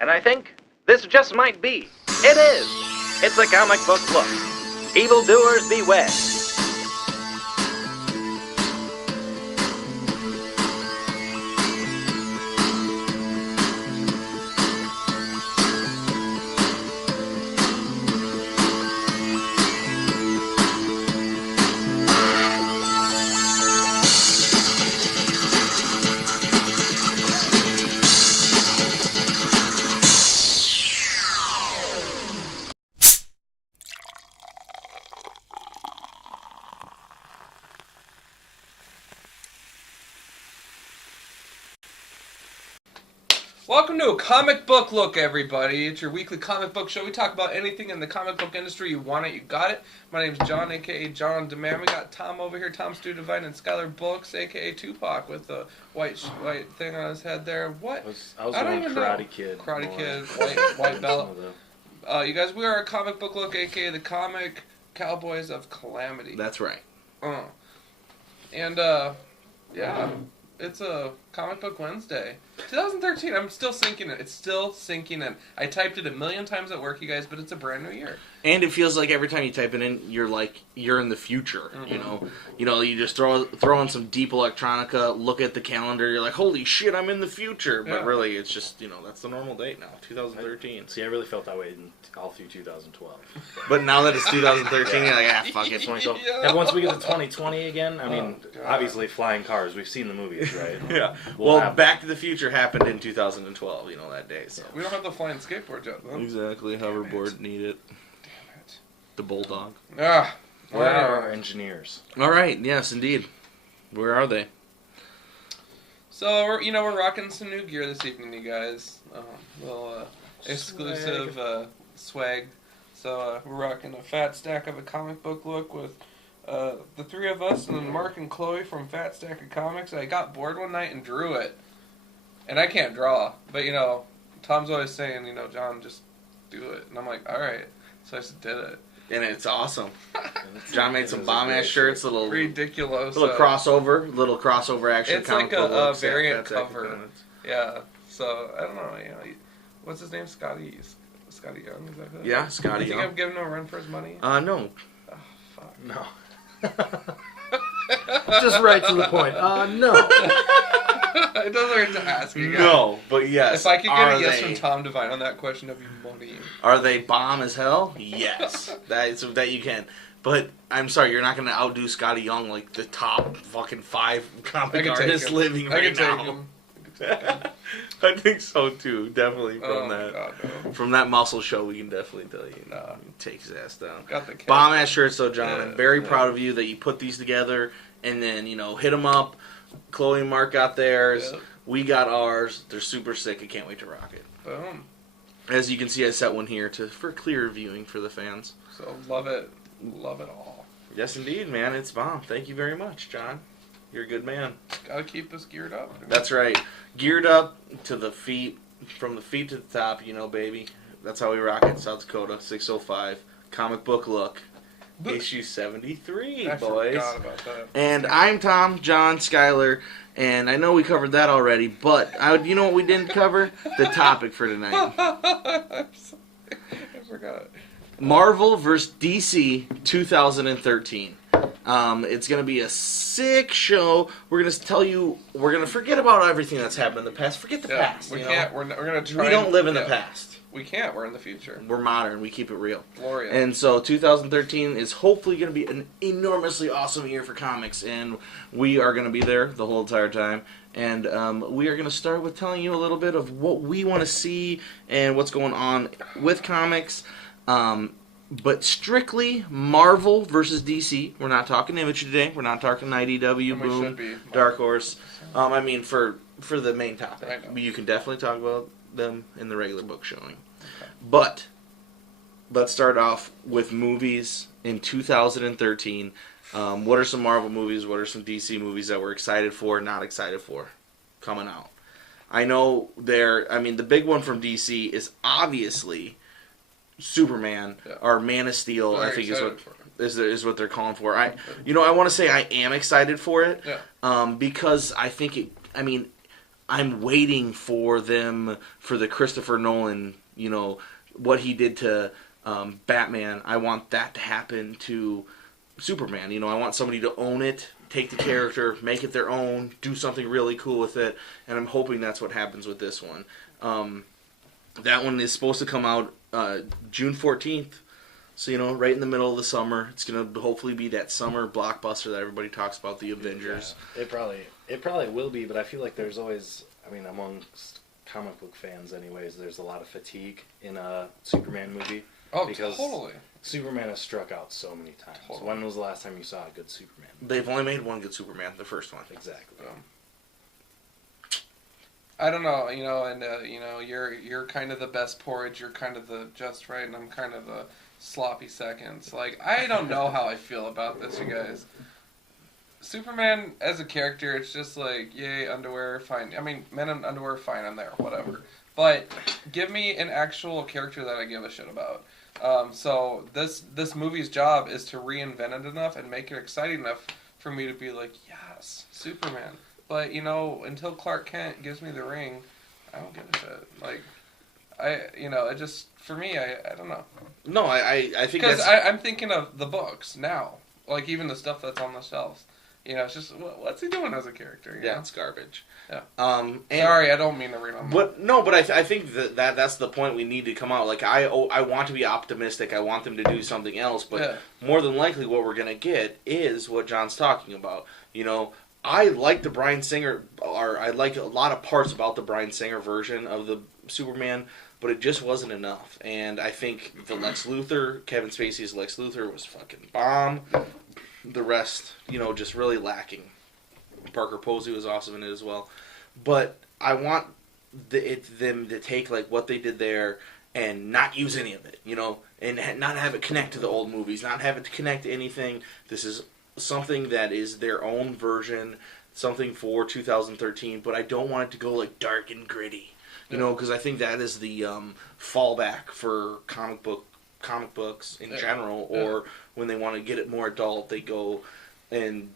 And I think this just might be. It is. It's a comic book look. Evildoers beware. Welcome to a comic book look, everybody. It's your weekly comic book show. We talk about anything in the comic book industry. You want it, you got it. My name's John, a.k.a. Jon on Demand. We got Tom over here, Tom Stu Devine, and Skyler Bolks, a.k.a. Tupac, with the white thing on his head there. What? I don't even know. Karate Kid, white belt. You guys, we are a comic book look, a.k.a. the Comic Cowboys of Calamity. That's right. Yeah, it's a Comic Book Wednesday. 2013, I'm still sinking it. It's still sinking in. I typed it a million times at work, you guys, but it's a brand new year. And it feels like every time you type it in, you're in the future. Mm-hmm. You just throw on some deep electronica, look at the calendar, you're like, holy shit, I'm in the future. But really, it's just that's the normal date now, 2013. I really felt that way all through 2012. But now that it's 2013, you're like, fuck it. 2012. And once we get to 2020 again, I mean, obviously flying cars. We've seen the movies, right? Yeah. Well, Back to the Future happened in 2012, that day. So we don't have the flying skateboard yet, though. Exactly. Hoverboard, need it. Damn it. The Bulldog. Where are our engineers? All right. Yes, indeed. Where are they? So we're rocking some new gear this evening, you guys. Little exclusive swag. So we're rocking a fat stack of a comic book look with the three of us and then Mark and Chloe from Fat Stack of Comics. I got bored one night and drew it. And I can't draw, but Tom's always saying, John, just do it. And I'm like, all right. So I just did it. And it's awesome. John made some bomb-ass shirts, ridiculous. Little crossover action. It's like a variant cover. Yeah. So, I don't know, what's his name? Scotty Young, is that who? Yeah, Scotty Young. You think I'm giving him a run for his money? No. Oh, fuck. No. Just right to the point. No. It doesn't hurt to ask you guys. No, but yes. If I could get a yes from Tom Devine on that question, that'd be money. Are they bomb as hell? Yes. that you can. But I'm sorry, you're not going to outdo Scotty Young, like the top fucking 5 comic artists living right now. I think so too. Definitely from that muscle show, we can definitely tell you. Take his ass down. Bomb ass shirts though, John. I'm very proud of you that you put these together and then hit them up. Chloe and Mark got theirs. Yep. We got ours. They're super sick. I can't wait to rock it. Boom. As you can see, I set one here for clear viewing for the fans. So love it all. Yes, indeed, man. It's bomb. Thank you very much, John. You're a good man. Gotta keep us geared up. That's right. Geared up to the feet, from the feet to the top, baby. That's how we rock it. South Dakota, 605. Comic book look. Issue 73, I boys. Forgot about that. And I'm Tom, John, Skyler, and I know we covered that already, but you know what we didn't cover? The topic for tonight. I'm sorry. I forgot. Marvel vs. DC 2013. It's going to be a sick show. We're going to tell you, we're going to forget about everything that's happened in the past. Forget the past. We can't. We're going to try. We don't live in the past. We can't. We're in the future. We're modern. We keep it real. Glorious. And so 2013 is hopefully going to be an enormously awesome year for comics, and we are going to be there the whole entire time. And we are going to start with telling you a little bit of what we want to see and what's going on with comics. But strictly Marvel versus DC. We're not talking Image today. We're not talking IDW, Boom, Dark Horse. I mean, for the main topic. You can definitely talk about them in the regular book showing. Okay. But let's start off with movies in 2013. What are some Marvel movies? What are some DC movies that we're excited for, not excited for, coming out? I know the big one from DC is obviously Superman or Man of Steel. I think is what they're calling for. I want to say I am excited for it because I think I'm waiting for the Christopher Nolan, what he did to Batman. I want that to happen to Superman. I want somebody to own it, take the character, make it their own, do something really cool with it, and I'm hoping that's what happens with this one. That one is supposed to come out June 14th, so right in the middle of the summer. It's going to hopefully be that summer blockbuster that everybody talks about, the Avengers. Yeah, it probably will be, but I feel like there's always, amongst comic book fans anyways, there's a lot of fatigue in a Superman movie. Oh, because totally. Superman has struck out so many times. Totally. When was the last time you saw a good Superman movie? They've only made one good Superman, the first one. Exactly. I don't know, and you're kind of the best porridge, you're kind of the just right, and I'm kind of the sloppy seconds. Like, I don't know how I feel about this, you guys. Superman as a character, it's just like, yay, underwear, fine. I mean, men in underwear, fine, I'm there, whatever. But give me an actual character that I give a shit about. So this movie's job is to reinvent it enough and make it exciting enough for me to be like, yes, Superman. But, until Clark Kent gives me the ring, I don't give a shit. Like, it just, for me, I don't know. No, I think because I'm thinking of the books now. Like, even the stuff that's on the shelves. It's just, what's he doing as a character? Yeah, it's garbage. Yeah. And sorry, I don't mean to read on that. But I think that's the point we need to come out. Like, I want to be optimistic. I want them to do something else. But more than likely what we're going to get is what John's talking about. I like the Bryan Singer, or I like a lot of parts about the Bryan Singer version of the Superman, but it just wasn't enough. And I think the Lex Luthor, Kevin Spacey's Lex Luthor, was fucking bomb. The rest, just really lacking. Parker Posey was awesome in it as well. But I want them to take like what they did there and not use any of it, and not have it connect to the old movies, not have it connect to anything. This is something that is their own version, something for 2013, but I don't want it to go like dark and gritty, because I think that is the fallback for comic books in general, or when they want to get it more adult, they go and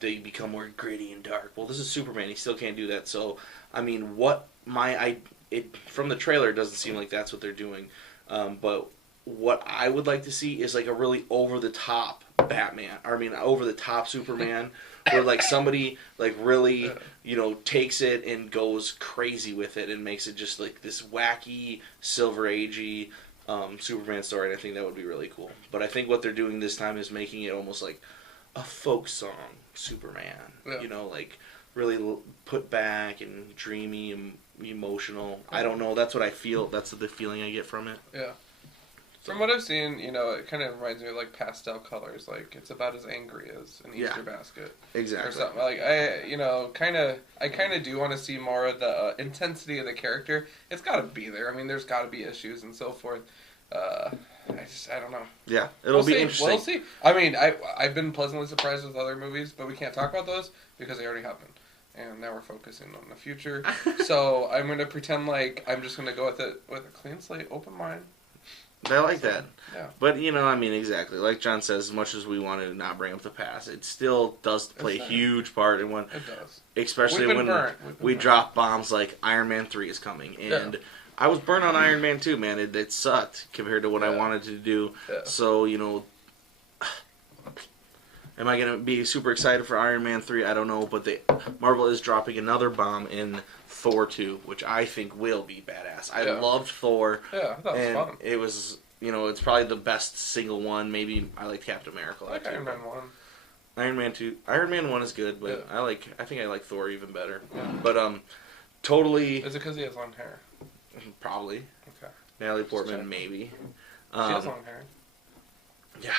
they become more gritty and dark. Well, this is Superman; he still can't do that. So, I mean, from the trailer, it doesn't seem like that's what they're doing, but what I would like to see is like a really over-the-top Batman. Over-the-top Superman, where like somebody like really, takes it and goes crazy with it and makes it just like this wacky, Silver Agey Superman story. And I think that would be really cool. But I think what they're doing this time is making it almost like a folk song Superman. Yeah. Like really put back and dreamy and emotional. I don't know. That's what I feel. That's the feeling I get from it. Yeah. From what I've seen, it kind of reminds me of like pastel colors. Like it's about as angry as an Easter basket, exactly. Or something. Like I kind of do want to see more of the intensity of the character. It's got to be there. I mean, there's got to be issues and so forth. I don't know. Yeah, it'll be interesting. We'll see. I mean, I've been pleasantly surprised with other movies, but we can't talk about those because they already happened. And now we're focusing on the future. So I'm going to pretend like I'm just going to go with it with a clean slate, open mind. I like that. Yeah. But, exactly. Like John says, as much as we want to not bring up the past, it still does play a huge part in when... It does. Especially when we drop bombs like Iron Man 3 is coming. And I was burnt on Iron Man 2, man. It sucked compared to what I wanted to do. Yeah. So, am I going to be super excited for Iron Man 3? I don't know. But Marvel is dropping another bomb in Thor 2, which I think will be badass. I loved Thor. Yeah, I thought it was fun. It was, it's probably the best single one. Maybe I like Captain America. I like Iron Man 1. Iron Man 2. Iron Man 1 is good, but I think I like Thor even better. Yeah. But, totally... Is it because he has long hair? Probably. Okay. Natalie Portman, maybe. She has long hair. Yeah.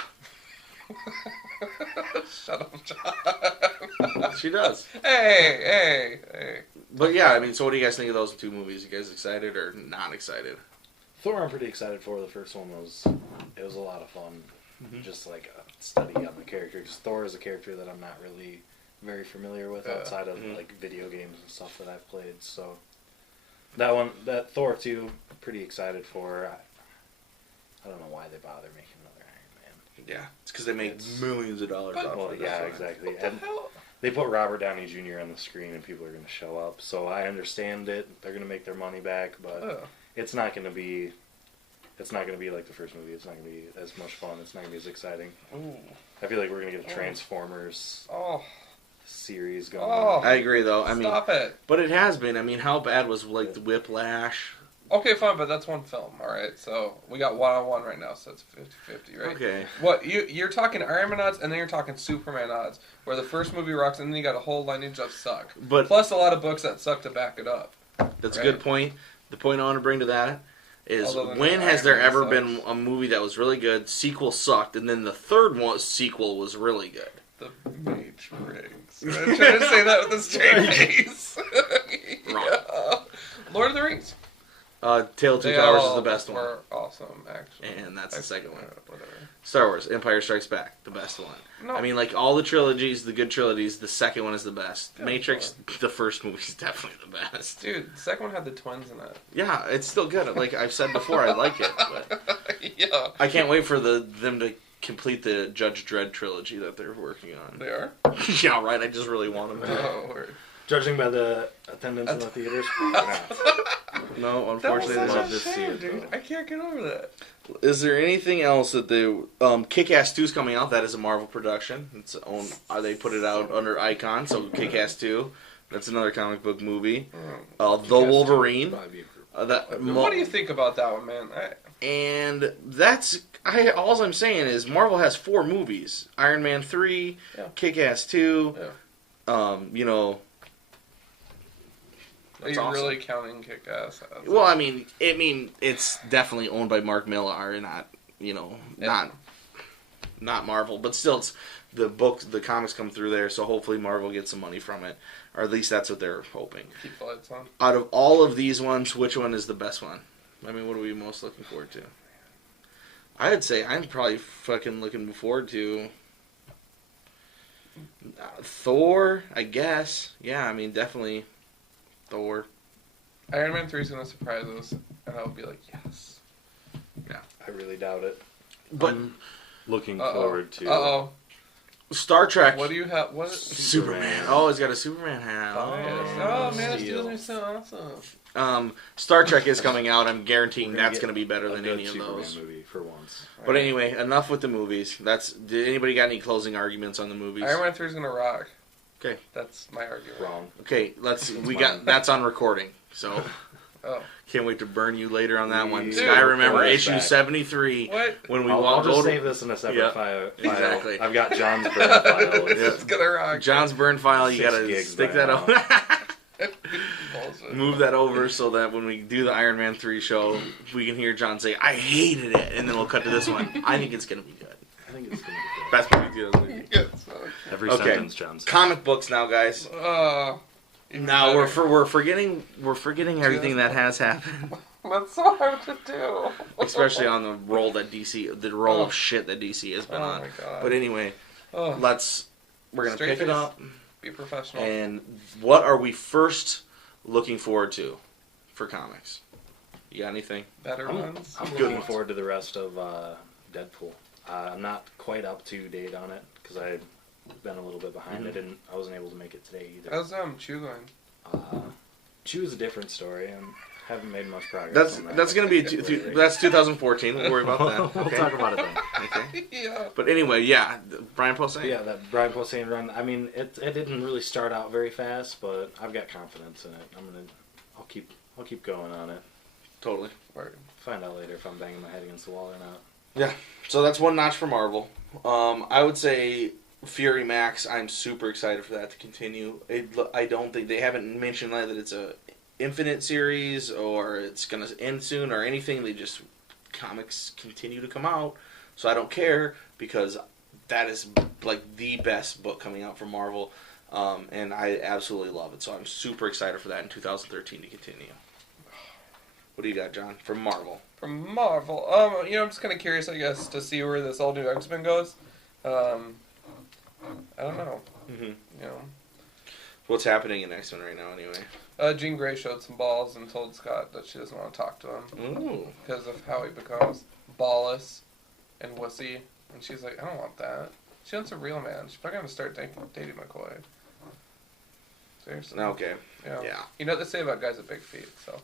Shut up, John. She does. Hey. But yeah, so what do you guys think of those two movies? You guys excited or not excited? Thor I'm pretty excited for. The first one was a lot of fun. Mm-hmm. Just like a study on the character. Because Thor is a character that I'm not really very familiar with outside of like video games and stuff that I've played. So that Thor 2, pretty excited for. I don't know why they bother making another Iron Man. Yeah, it's because they made millions of dollars off of it. Yeah, exactly. What the hell? they put Robert Downey Jr. on the screen and people are going to show up. So I understand it. They're going to make their money back, but it's not going to be. It's not going to be like the first movie. It's not going to be as much fun. It's not going to be as exciting. Ooh. I feel like we're going to get a Transformers series going Oh. on. I agree, though. I mean, Stop it. But it has been. I mean, how bad was like the Whiplash? Okay, fine, but that's one film, all right? So we got 1-on-1 right now, so it's 50-50, right? Okay. What, you're talking Iron Man odds, and then you're talking Superman odds, where the first movie rocks, and then you got a whole lineage of suck. But plus a lot of books that suck to back it up. That's right? a good point. The point I want to bring to that is Other than when has Iron there Man ever sucks. been a movie that was really good, sequel sucked, and then the third one sequel was really good? The Matrix. I'm trying to say that with a straight face. Wrong. Yeah. Lord of the Rings. Tale of Two They Towers is all the best one. were awesome, actually. And that's the second one. Whatever. Star Wars, Empire Strikes Back, the best one. No. I mean, like, all the trilogies, the good trilogies, the second one is the best. Yeah, Matrix, the first movie is definitely the best. Dude, the second one had the twins in it. Yeah, it's still good. Like I've said before, I like it. But Yeah. I can't wait for them to complete the Judge Dredd trilogy that they're working on. They are? Yeah, right. I just really want them to. Oh, word. Judging by the attendance in the theaters, No, That was unfortunately, such they a don't. to see shame, it, dude. though. I can't get over that. Is there anything else that they? Kick-Ass 2 is coming out. That is a Marvel production. It's owned. They put it out under Icon. So Kick-Ass 2. That's another comic book movie. The Wolverine. What do you think about that one, man? And that's all I'm saying is Marvel has 4 movies: Iron Man 3, Yeah. Kick-Ass 2. Yeah. You know. Are you awesome. really counting Kick-Ass? Well, I mean, it's definitely owned by Mark Millar, not not Marvel, but still, it's the comics come through there, so hopefully Marvel gets some money from it, or at least that's what they're hoping. Keep the lights on. Out of all of these ones, which one is the best one? I mean, what are we most looking forward to? I would say I'm probably fucking looking forward to Thor, I guess. Yeah, I mean, definitely Thor. Iron Man 3 is going to surprise us, and I'll be like, yes. I really doubt it. But Looking forward to. Uh-oh. Star Trek. What do you have? What? Superman. Oh, he's got a Superman hat. Oh, Oh, man, Steel. these are so awesome. Star Trek is coming out. I'm guaranteeing We're gonna that's get going to be better a than good any of Superman those. movie for once. But anyway, enough with the movies. Did anybody got any closing arguments on the movies? Iron Man 3 is going to rock. Okay. That's my argument. Wrong. Okay, that's on recording. So Oh. can't wait to burn you later on that one. Dude, Sky, remember what? issue Back. 73 What? when we I'll walk just over. save this in a separate Yeah. file. Exactly. I've got John's burn file. It's going to rock. John's burn file. You 6 gotta gigs stick by that now. up. Bullshit. Move that over so that when we do the Iron Man 3 show, we can hear John say, "I hated it," and then we'll cut to this one. I think it's gonna be good. I think it's going to be good. Best movie of 2018. Yes. Every Okay. sentence, John says. Comic books now, guys. Even Now better. we're forgetting everything that has happened, That's so hard to do. especially on the roll of shit that DC has been Oh on. my god. But anyway, Oh, we're gonna Straight pick it face. up. be professional. And what are we first looking forward to for comics? You got anything? Better ones. I'm Good looking ones. forward to the rest of Deadpool. I'm not quite up to date on it because I've been a little bit behind. I wasn't able to make it today either. How's Chew going? Choose a different story and haven't made much progress. on that. That's gonna be Lately. that's 2014. We'll worry about that. We'll Okay. talk about it then. Okay. Yeah. But anyway, yeah, Brian Posehn. Yeah, that Brian Posehn run. I mean, it didn't really start out very fast, but I've got confidence in it. I'll keep going on it. Totally. Word. Find out later if I'm banging my head against the wall or not. Yeah. So that's one notch for Marvel. I would say Fury Max. I'm super excited for that to continue. I don't think they haven't mentioned that it's a infinite series or it's gonna end soon or anything. They just comics continue to come out, so I don't care because that is like the best book coming out from Marvel, and I absolutely love it. So I'm super excited for that in 2013 to continue. What do you got, John, from Marvel? From Marvel. I'm just kind of curious, I guess, to see where this all new X-Men goes. I don't know. Mm-hmm. You know. What's happening in X-Men right now, anyway? Jean Grey showed some balls and told Scott that she doesn't want to talk to him Ooh. because of how he becomes ballless and wussy. And she's like, I don't want that. She wants a real man. She's probably going to start dating McCoy. Seriously. Okay. Yeah. You know what they say about guys with big feet, so.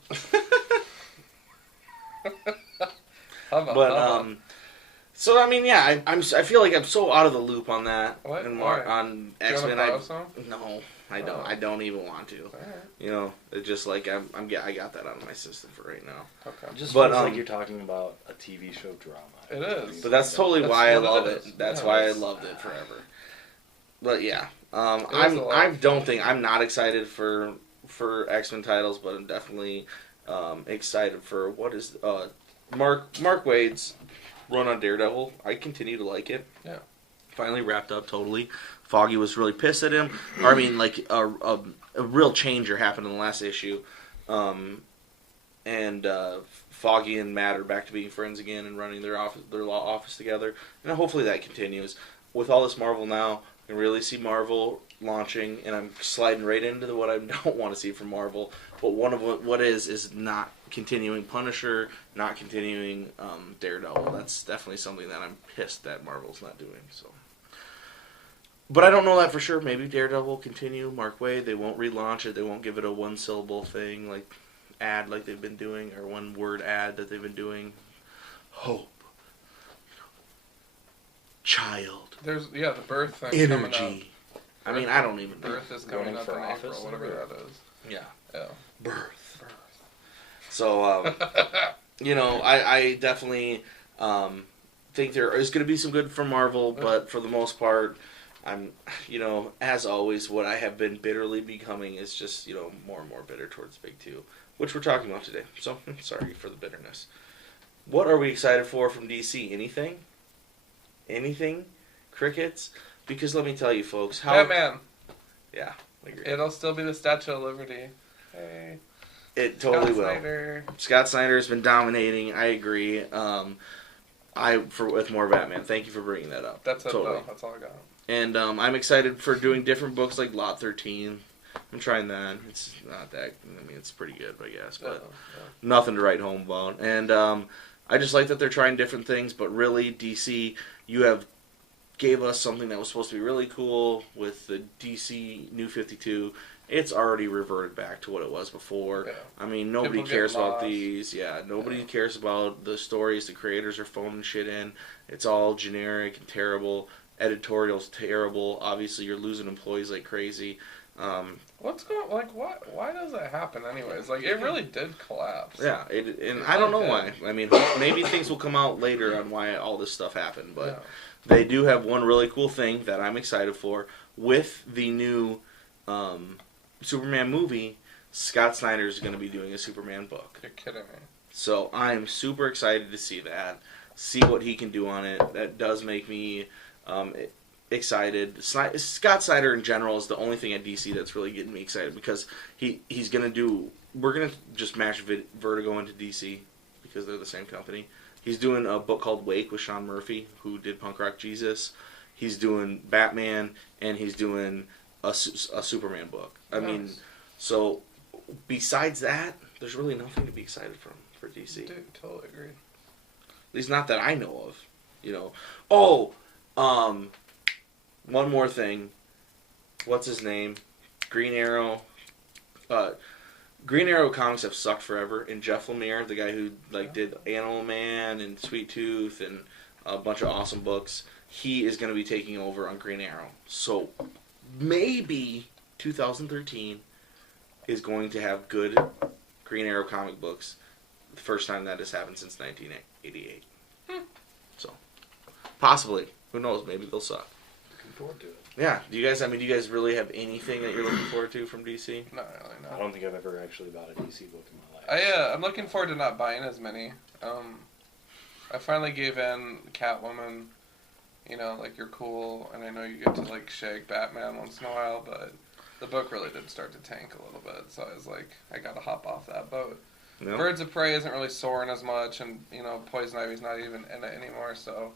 So I mean, yeah, I feel like I'm so out of the loop on that. What? On X-Men, No, I don't even want to. Right. You know, it's just like I got that out of my system for right now. Okay. It just But, feels like you're talking about a TV show drama. It is. But that's totally why I love it. is. That's Yeah, why I it's- loved it forever. But yeah, I'm not excited for X-Men titles, but I'm definitely excited for what is Mark Waid's run on Daredevil. I continue to like it. Yeah. Finally wrapped up totally. Foggy was really pissed at him. Or, I mean, like a real changer happened in the last issue, and Foggy and Matt are back to being friends again and running their law office together. And hopefully that continues. With all this Marvel now, I can really see Marvel launching, and I'm sliding right into what I don't want to see from Marvel. But one of what is not continuing Punisher, not continuing Daredevil. That's definitely something that I'm pissed that Marvel's not doing. So, but I don't know that for sure. Maybe Daredevil will continue. Mark Waid, they won't relaunch it. They won't give it a one-syllable thing ad like they've been doing, or one-word ad that they've been doing. Hope, child, There's the birth thing coming up. energy. I mean, I don't even know. Birth is coming up in for April, office, whatever that is. Yeah. Yeah. Birth. So, you know, I definitely think there is going to be some good from Marvel, but for the most part, I'm, you know, as always, what I have been bitterly becoming is just, you know, more and more bitter towards Big Two, which we're talking about today. So, sorry for the bitterness. What are we excited for from DC? Anything? Anything? Crickets? Because let me tell you, folks, how... Batman. Yeah, I agree. It'll still be the Statue of Liberty. Hey. It totally will. Snyder. Scott Snyder has been dominating. I agree. With more Batman. Thank you for bringing that up. That's it, totally. though. That's all I got. And I'm excited for doing different books like Lot 13. I'm trying that. It's not that. I mean, it's pretty good, I guess, but nothing to write home about. And I just like that they're trying different things. But really, DC, you have gave us something that was supposed to be really cool with the DC New 52. It's already reverted back to what it was before. Yeah. I mean, nobody People cares get about lost. these. Yeah, nobody cares about the stories the creators are phoning shit in. It's all generic and terrible. Editorial's terrible. Obviously, you're losing employees like crazy. What's going? Like, what? Why does that happen? Anyways, like, it really did collapse. Yeah, and I don't know why. I mean, maybe things will come out later on why all this stuff happened, but they do have one really cool thing that I'm excited for with the new Superman movie. Scott Snyder is going to be doing a Superman book. You're kidding me. So I'm super excited to see that, see what he can do on it. That does make me excited. Scott Snyder in general is the only thing at DC that's really getting me excited because he's going to do... We're going to just mash Vertigo into DC because they're the same company. He's doing a book called Wake with Sean Murphy, who did Punk Rock Jesus. He's doing Batman, and he's doing a Superman book. I mean, so besides that, there's really nothing to be excited for DC. Dude, totally agree. At least not that I know of. You know. Oh, one more thing. What's his name? Green Arrow. Green Arrow comics have sucked forever, and Jeff Lemire, the guy who did Animal Man and Sweet Tooth and a bunch of awesome books, he is going to be taking over on Green Arrow. So maybe 2013 is going to have good Green Arrow comic books. The first time that has happened since 1988. So possibly, who knows? Maybe they'll suck. Looking forward to it. Yeah. Do you guys really have anything that you're looking forward to from DC? Not really, no. I don't think I've ever actually bought a DC book in my life. I'm looking forward to not buying as many. I finally gave in Catwoman. You know, like, you're cool, and I know you get to, like, shag Batman once in a while, but the book really did start to tank a little bit, so I was like, I gotta hop off that boat. No? Birds of Prey isn't really soaring as much, and, you know, Poison Ivy's not even in it anymore, so...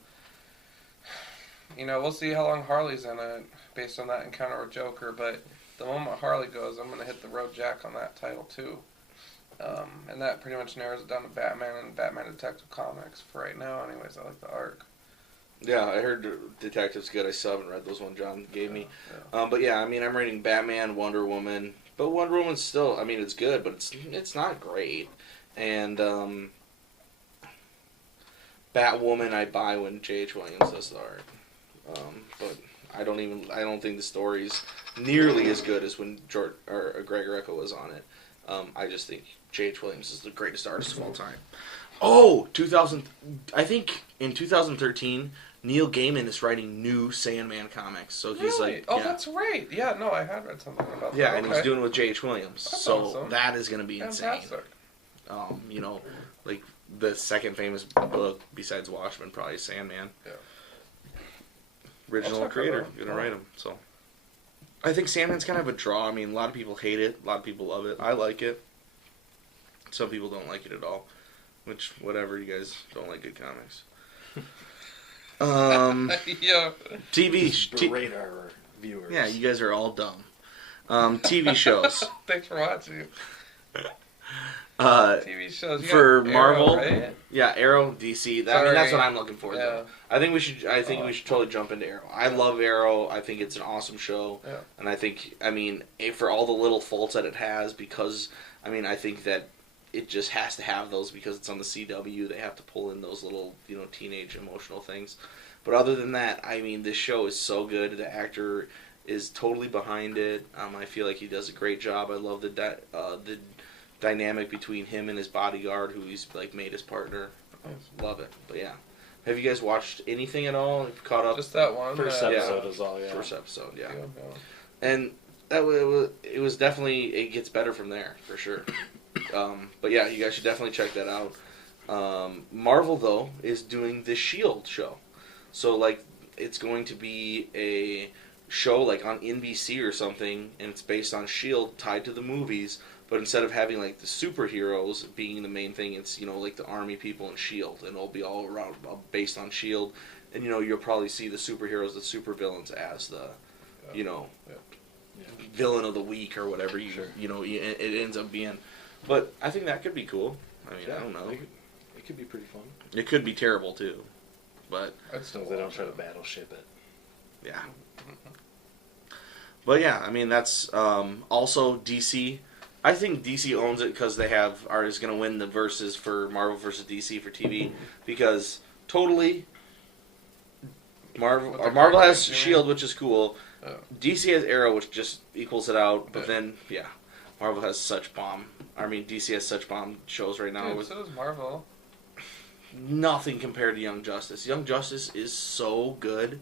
You know, we'll see how long Harley's in it, based on that encounter with Joker, but the moment Harley goes, I'm gonna hit the road jack on that title, too. And that pretty much narrows it down to Batman and Batman Detective Comics for right now, anyways. I like the arc. Yeah, I heard Detective's good. I still haven't read those one John gave me. Yeah. But yeah, I mean, I'm reading Batman, Wonder Woman. But Wonder Woman's still, I mean, it's good, but it's not great. And Batwoman I buy when J.H. Williams does the art. But I don't think the story's nearly as good as when Gregor Echo was on it. I just think J.H. Williams is the greatest artist of all time. Oh, I think in 2013, Neil Gaiman is writing new Sandman comics. So he's really? That's right. Yeah, no, I had read something about that. Yeah, and he's doing it with J.H. Williams. That's so awesome. that is going to be Fantastic. insane. Like the second famous book besides Watchmen, probably Sandman. Yeah. Original creator going to write him. So I think Sandman's kind of a draw. I mean, a lot of people hate it. A lot of people love it. I like it. Some people don't like it at all. Which, whatever, you guys don't like good comics. Yeah. Berate our viewers. Yeah, you guys are all dumb. TV shows. Thanks for watching. TV shows. You For got Marvel, Arrow, right? yeah, Arrow, DC. That's what I'm looking for. Yeah. Though. I think we should totally jump into Arrow. I love Arrow. I think it's an awesome show, and I think, for all the little faults that it has, because I think that it just has to have those because it's on the CW. They have to pull in those little, teenage emotional things. But other than that, this show is so good. The actor is totally behind it. I feel like he does a great job. I love the dynamic between him and his bodyguard, who he's made his partner. Love it. But yeah, have you guys watched anything at all? Have you caught up? Just that one. First episode is all. Yeah. First episode. Yeah. Yeah. And it was definitely, it gets better from there for sure. But yeah, you guys should definitely check that out. Marvel though is doing the Shield show, so it's going to be a show on NBC or something, and it's based on Shield tied to the movies. But instead of having the superheroes being the main thing, it's the army people and Shield, and it'll be all around based on Shield. And you'll probably see the superheroes, the supervillains as the villain of the week or whatever it ends up being. But I think that could be cool. I don't know. It could be pretty fun. It could be terrible too, but As long as they don't try to battleship it. yeah. But yeah, that's also DC. I think DC owns it because they is going to win the versus for Marvel versus DC for TV, because totally Marvel has Shield, which is cool. DC has Arrow, which just equals it out. But then Marvel has such bomb. DC has such bomb shows right now. Dude, so does Marvel. Nothing compared to Young Justice. Young Justice is so good.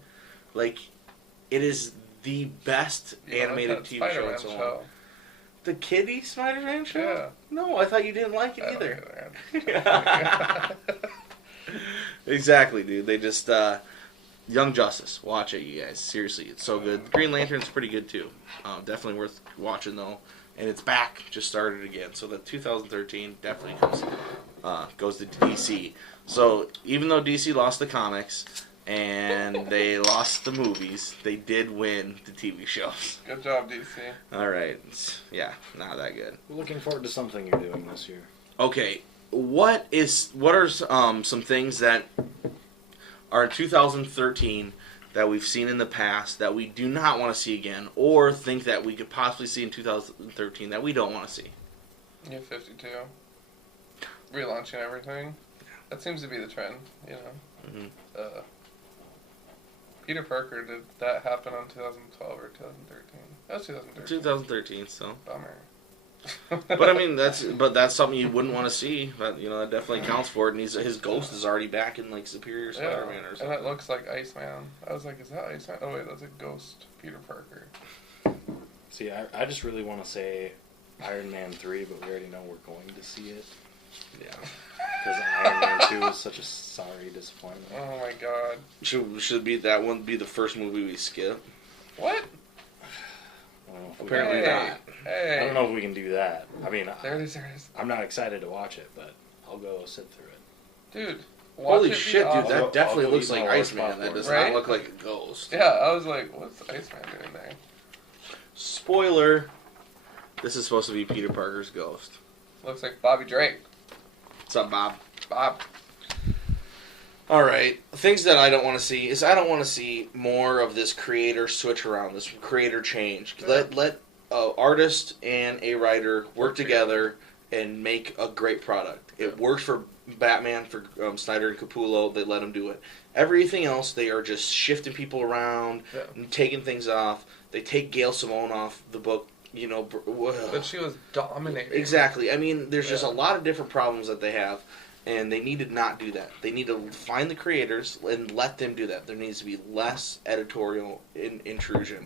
It is the best animated TV show in so long. The kiddie Spider-Man show? Yeah. No, I thought you didn't like it either. Either. Exactly, dude. They just Young Justice. Watch it, you guys. Seriously, it's so good. Green Lantern's pretty good too. Definitely worth watching though. And it's back, just started again. So the 2013 definitely goes to DC. So even though DC lost the comics and they lost the movies, they did win the TV shows. Good job, DC. All right. Yeah, not that good. We're looking forward to something you're doing this year. Okay, what are some things that are in 2013 that we've seen in the past that we do not want to see again, or think that we could possibly see in 2013 that we don't want to see? New 52. Relaunching everything. That seems to be the trend, Mm-hmm. Peter Parker, did that happen on 2012 or 2013? That was 2013. 2013, so. Bummer. But that's something you wouldn't want to see. That that definitely counts for it. And his ghost is already back in Superior Spider-Man or something. And it looks like Iceman. I was like, is that Iceman? Oh wait, that's a ghost Peter Parker. See, I just really want to say Iron Man 3, but we already know we're going to see it. Yeah. Because Iron Man 2 is such a sorry disappointment. Oh my god. Should be that one be the first movie we skip? What? Apparently not. Hey. I don't know if we can do that. There it is. I'm not excited to watch it, but I'll go sit through it. Dude. Watch Holy it shit, awesome. dude! That definitely I'll looks eat like my Iceman. popcorn. That does Right? not look like a ghost. Yeah, I was like, what's Iceman doing there? Spoiler. This is supposed to be Peter Parker's ghost. Looks like Bobby Drake. What's up, Bob? Bob. All right. Things that I don't want to see is I don't want to see more of this creator switch around, this creator change. Yeah. Let artist and a writer work together and make a great product. It worked for Batman, for Snyder and Capullo. They let him do it. Everything else, they are just shifting people around and taking things off. They take Gail Simone off the book. You know, but she was dominating. Exactly. I mean, there's just a lot of different problems that they have. And they need to not do that. They need to find the creators and let them do that. There needs to be less editorial intrusion.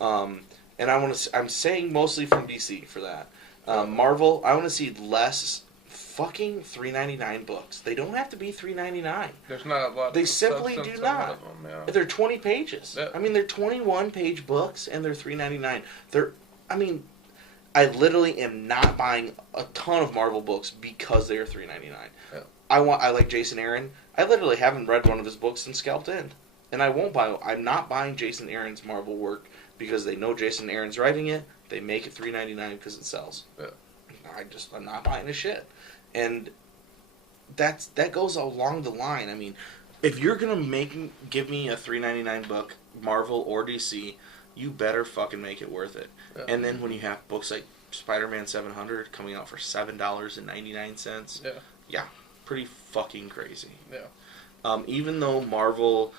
And I'm saying mostly from DC for that. Marvel, I want to see less fucking $3.99 books. They don't have to be $3.99. There's not a lot. They of simply substance do in not. one of them, They're 20 pages. Yeah. I mean, they're 21-page books, and they're $3.99. I literally am not buying a ton of Marvel books because they are $3.99. Yeah. I like Jason Aaron. I literally haven't read one of his books since Scalped End, and I'm not buying Jason Aaron's Marvel work because they know Jason Aaron's writing it. They make it $3.99 because it sells. Yeah. I'm not buying his shit, and that goes along the line. I mean, if you're gonna give me a $3.99 book, Marvel or DC, you better fucking make it worth it. Yeah. And then when you have books like Spider-Man 700 coming out for $7.99, yeah, pretty fucking crazy. Yeah. Even though Marvel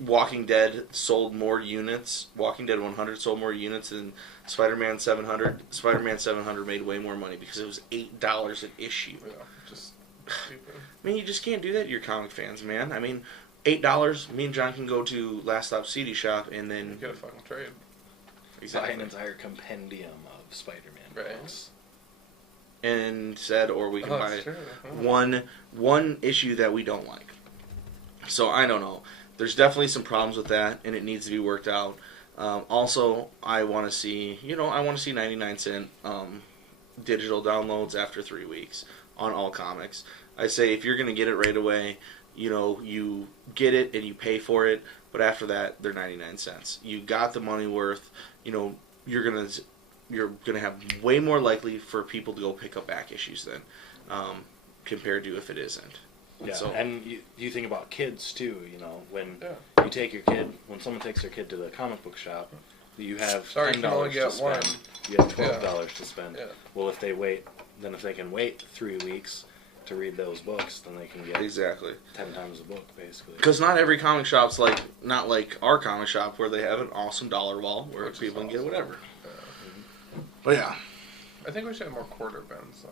Walking Dead sold more units, Walking Dead 100 sold more units than Spider-Man 700. Spider-Man 700 made way more money because it was $8 an issue. Yeah, just stupid. I mean, you just can't do that to your comic fans, man. I mean, $8, me and John can go to Last Stop CD Shop and then get a fucking trade. Exactly. Buy an entire compendium of Spider-Man books. And or we can buy one issue that we don't like. So I don't know. There's definitely some problems with that, and it needs to be worked out. Also, I want to see 99-cent digital downloads after 3 weeks on all comics. I say if you're going to get it right away, you get it and you pay for it, but after that, they're 99 cents. You got the money worth. You're gonna have way more likely for people to go pick up back issues then, compared to if it isn't. Yeah, so, and you think about kids too. When you take when someone takes their kid to the comic book shop, you have $10 to spend. You have $12 to spend. Yeah. Well, if they can wait 3 weeks to read those books, then they can get 10 times the book, basically. Because not every comic shop's not like our comic shop where they have an awesome dollar wall where people can get whatever. But yeah. I think we should have more quarter bins,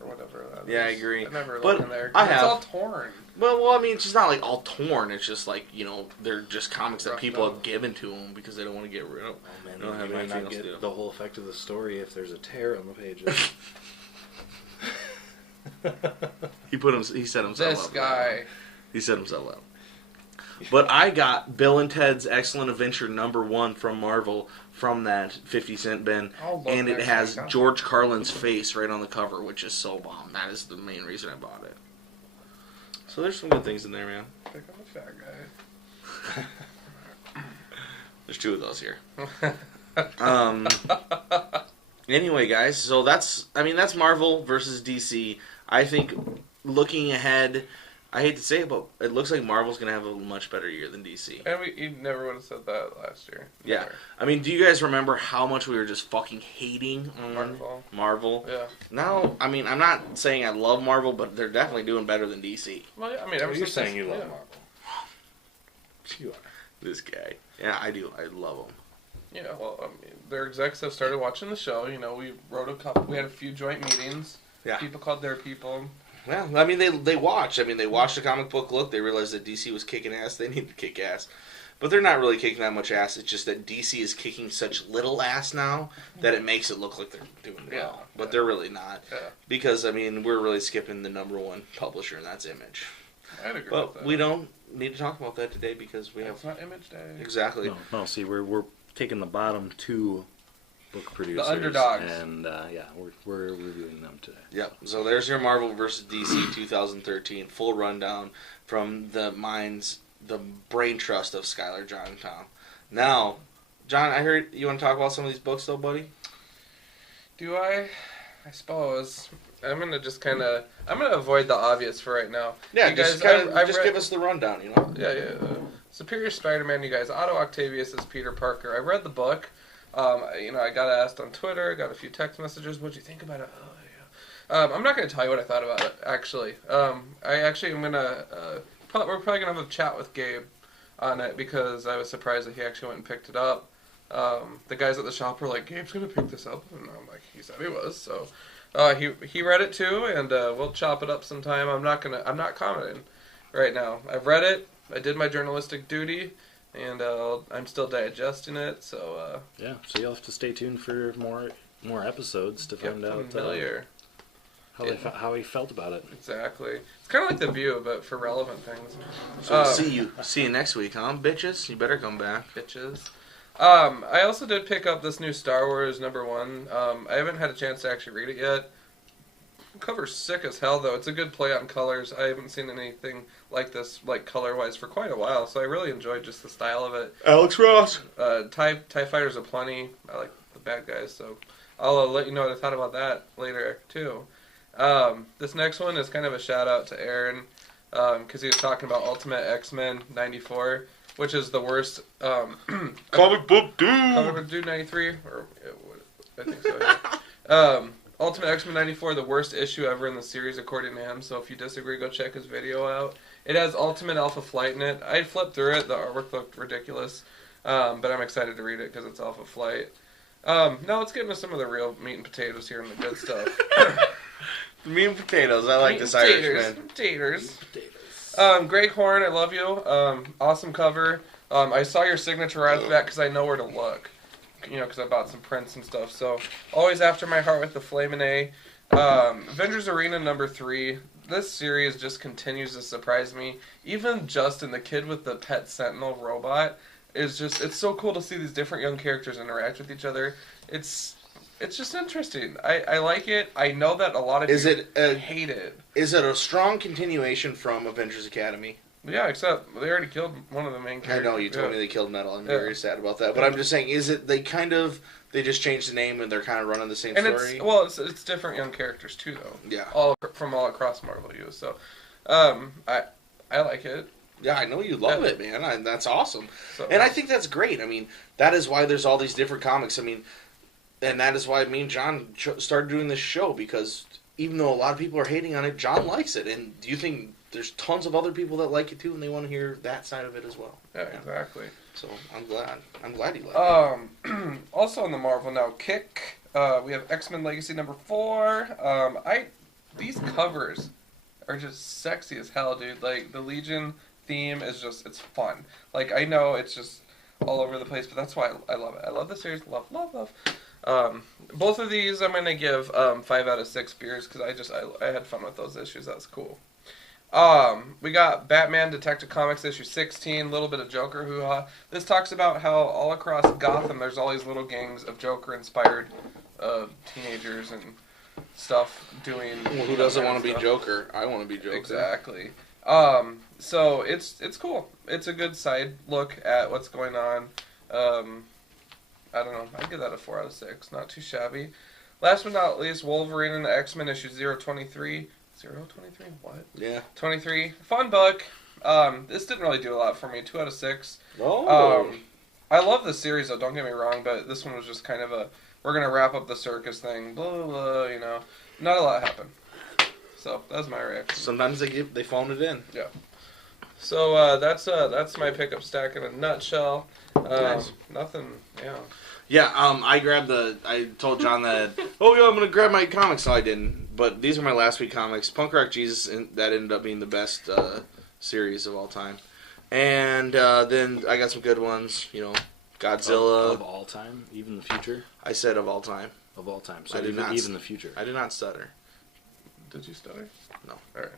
or whatever that is. Yeah, I agree. I never but looked in there. It's all torn. Well, I mean, it's just not like all torn. It's just like, they're just comics that people have given to them because they don't want to get rid of them. Oh, man, they don't have you might anything not else to get do. the whole effect of the story if there's a tear on the pages. He set himself up. This guy. He set himself up. But I got Bill and Ted's Excellent Adventure #1 from Marvel from that 50-cent bin, and it has George Carlin's face right on the cover, which is so bomb. That is the main reason I bought it. So there's some good things in there, man. Pick up a fat guy. There's 2 of those here. Anyway, guys, so that's Marvel versus DC. I think looking ahead, I hate to say it, but it looks like Marvel's going to have a much better year than DC. And you never would have said that last year. Yeah. Never. I mean, do you guys remember how much we were just fucking hating on Marvel? Yeah. Now, I mean, I'm not saying I love Marvel, but they're definitely doing better than DC. Well, yeah, I mean, you're saying you love Marvel. You are. This guy. Yeah, I do. I love him. Yeah, well, I mean, their execs have started watching the show. We had a few joint meetings. Yeah. People called their people. Well, I mean, they watched. I mean, they watched the comic book look. They realized that DC was kicking ass. They needed to kick ass. But they're not really kicking that much ass. It's just that DC is kicking such little ass now that it makes it look like they're doing well. But they're really not. Yeah. Because, I mean, we're really skipping the #1 publisher, and that's Image. I'd agree but with that. We don't need to talk about that today because we have... It's not Image Day. Exactly. No, see, we're taking the bottom 2 book producers. The underdogs. And, we're reviewing them today. Yep. So there's your Marvel vs. DC 2013 full rundown from the brain trust of Skyler, Jon, and Tom. Now, John, I heard you want to talk about some of these books, though, buddy? Do I? I suppose. I'm gonna avoid the obvious for right now. Yeah, you just guys, give us the rundown, you know. Yeah. Superior Spider-Man, you guys. Otto Octavius is Peter Parker. I read the book. I got asked on Twitter. Got a few text messages. What'd you think about it? Oh yeah. I'm not gonna tell you what I thought about it. Actually, I actually am gonna. We're probably gonna have a chat with Gabe on it because I was surprised that he actually went and picked it up. The guys at the shop were like, "Gabe's gonna pick this up," and I'm like, "He said he was." So he read it too, and we'll chop it up sometime. I'm not commenting right now. I've read it. I did my journalistic duty, and I'm still digesting it. So yeah, so you'll have to stay tuned for more episodes to find out how he felt about it. Exactly. It's kind of like The View, but for relevant things. So see you next week, huh, bitches? You better come back, bitches. I also did pick up this new Star Wars #1. I haven't had a chance to actually read it yet. The cover's sick as hell, though. It's a good play on colors. I haven't seen anything like this, like color-wise, for quite a while, so I really enjoyed just the style of it. Alex Ross. TIE fighters aplenty. I like the bad guys, so I'll let you know what I thought about that later, too. This next one is kind of a shout-out to Aaron, because he was talking about Ultimate X-Men 94, which is the worst Comic Book Dude 93, or I think so. Yeah. Ultimate X-Men 94, the worst issue ever in the series according to him. So if you disagree, go check his video out. It has Ultimate Alpha Flight in it. I flipped through it. The artwork looked ridiculous, but I'm excited to read it because it's Alpha Flight. Now let's get into some of the real meat and potatoes here and the good stuff. Meat and potatoes. I like this Irishman. Potatoes. Greg Horn, I love you. Awesome cover. I saw your signature right off the bat because I know where to look. Because I bought some prints and stuff. So, always after my heart with the Flamin' A. Avengers Arena #3. This series just continues to surprise me. Even Justin, the kid with the pet Sentinel robot, it's so cool to see these different young characters interact with each other. It's just interesting. I like it. I know that a lot of people hate it. Is it a strong continuation from Avengers Academy? Yeah, except they already killed one of the main characters. I know, you told me they killed Metal. I'm very sad about that. But I'm just saying, is it they just changed the name and they're kind of running the same story? It's different young characters too, though. Yeah. From all across Marvel U. So, I like it. Yeah, I know you love it, man. That's awesome. So, and I think that's great. I mean, that is why there's all these different comics. I mean, and that is why me and John started doing this show, because even though a lot of people are hating on it, John likes it. And do you think there's tons of other people that like it too, and they want to hear that side of it as well? Yeah, exactly. So I'm glad you like it. Also on the Marvel now, Kick. We have X-Men Legacy #4. These covers are just sexy as hell, dude. Like, the Legion theme is it's fun. Like, I know it's just all over the place, but that's why I love it. I love the series. Love. Both of these I'm gonna give 5 out of 6 beers because I had fun with those issues. That was cool. We got Batman Detective Comics issue 16, little bit of Joker hoo-ha. This talks about how all across Gotham there's all these little gangs of Joker-inspired teenagers and stuff doing... Well, who doesn't want to be Joker? I want to be Joker. Exactly. So it's cool. It's a good side look at what's going on. I don't know. I'd give that a 4 out of 6. Not too shabby. Last but not least, Wolverine and the X-Men issue 023. 023? What? Yeah. 23. Fun book. This didn't really do a lot for me. 2 out of 6. Oh. I love the series, though. Don't get me wrong, but this one was just kind of we're going to wrap up the circus thing. Blah, blah, Not a lot happened. So, that was my reaction. Sometimes they phone it in. Yeah. So, that's my pickup stack in a nutshell. Nice. Nothing, yeah. Yeah, I told John that, I'm going to grab my comics. No, I didn't. But these are my last week comics. Punk Rock Jesus, that ended up being the best series of all time. And then I got some good ones, Godzilla. Of all time? Even the future? I said of all time. Of all time. So I did not even the future. I did not stutter. Did you stutter? No. All right.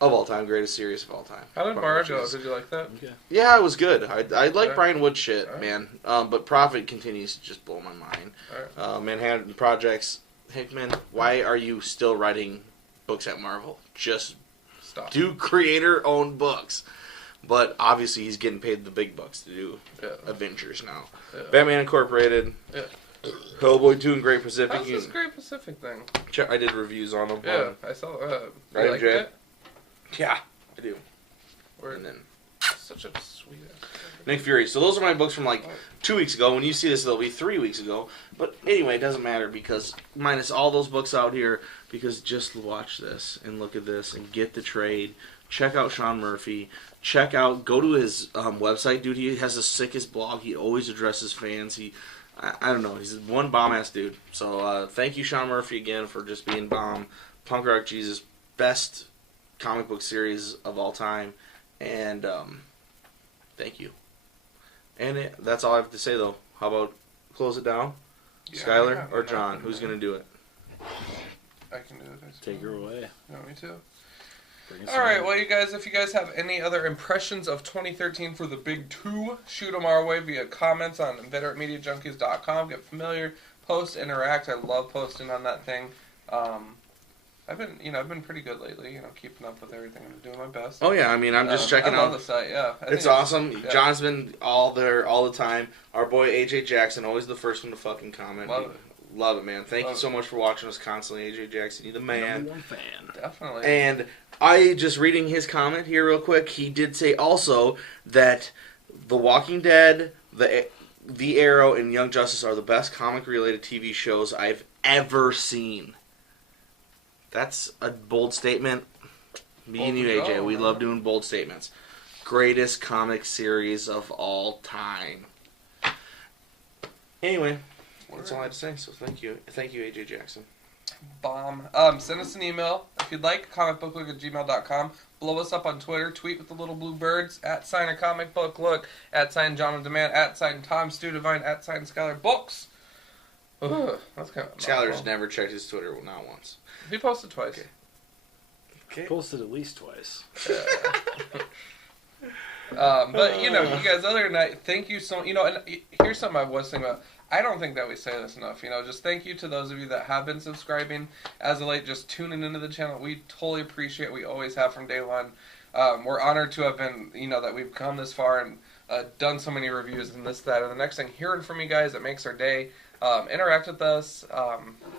Of all time, greatest series of all time. How did Mara go? Did you like that? Okay. Yeah, it was good. I like Yeah. Brian Wood shit, Alright. man. But Prophet continues to just blow my mind. All right. Manhattan Projects. Hickman, why are you still writing books at Marvel? Just Stop. do creator-owned books. But obviously he's getting paid the big bucks to do Yeah. Avengers now. Yeah. Batman Incorporated. Yeah. Hellboy 2 and Great Pacific. How's this Great Pacific thing? I did reviews on them. Yeah, I saw that. Right, You like MJ? it? Yeah, I do. Word. And then Such a sweet ass. Nick Fury. So those are my books from like 2 weeks ago. When you see this, they'll be 3 weeks ago. But anyway, it doesn't matter because minus all those books out here, because just watch this and look at this and get the trade. Check out Sean Murphy. Go to his website, dude. He has the sickest blog. He always addresses fans. I don't know. He's one bomb-ass dude. So thank you, Sean Murphy, again for just being bomb. Punk Rock Jesus, best comic book series of all time. And thank you. And that's all I have to say, though. How about close it down? Yeah, Skyler or nothing, John? Who's man. going to do it? I can do it. I Take her suppose. away. You want me to? Bring us All right, in. well, you guys, if you guys have any other impressions of 2013 for the Big Two, shoot them our way via comments on InveterateMediaJunkies.com. Get familiar, post, interact. I love posting on that thing. I've been pretty good lately. Keeping up with everything. I'm doing my best. Oh, yeah. I mean, I'm just checking I love out. the site. Yeah, I think It's awesome. yeah. John's been all there all the time. Our boy AJ Jackson, always the first one to fucking comment. Love it. Love it, man. Thank you Love so much for watching us constantly, AJ Jackson. You're the man. Number one fan. Definitely. And I just reading his comment here real quick. He did say also that The Walking Dead, The Arrow, and Young Justice are the best comic-related TV shows I've ever seen. That's a bold statement. Me and you, Bold to AJ, go, we man. love doing bold statements. Greatest comic series of all time. Anyway, that's all I have to say. So thank you, AJ Jackson. Bomb. Send us an email if you'd like, comicbooklook@gmail.com. Blow us up on Twitter. Tweet with the little blue birds, @comicbooklook, @Jon and Demand, @Tom Stu Devine, @Skyler Bolks. That's kind of Skyler's never checked his Twitter, not once. He posted twice. Okay. Posted at least twice. But you guys, other than that, thank you so. And here's something I was thinking about. I don't think that we say this enough. Just thank you to those of you that have been subscribing as of late, just tuning into the channel. We totally appreciate it. We always have from day one. We're honored to have been, that we've come this far and done so many reviews and this, that, and the next thing. Hearing from you guys, it makes our day. Interact with us.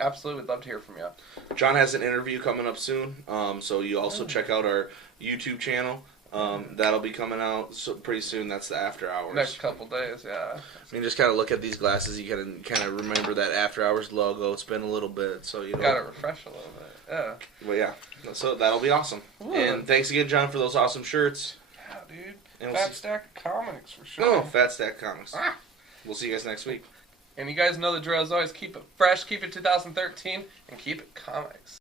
Absolutely, we'd love to hear from you. John has an interview coming up soon, so you also check out our YouTube channel. That'll be coming out pretty soon. That's the After Hours. Next couple days, yeah. Just kind of look at these glasses. You can kind of remember that After Hours logo. It's been a little bit, so Gotta refresh a little bit. Yeah. But yeah, so that'll be awesome. Ooh. And thanks again, John, for those awesome shirts. Yeah, dude. And Fat Stack of Comics for sure. Oh, Fat Stack Comics. Ah. We'll see you guys next week. And you guys know the drill as always. Keep it fresh, keep it 2013, and keep it comics.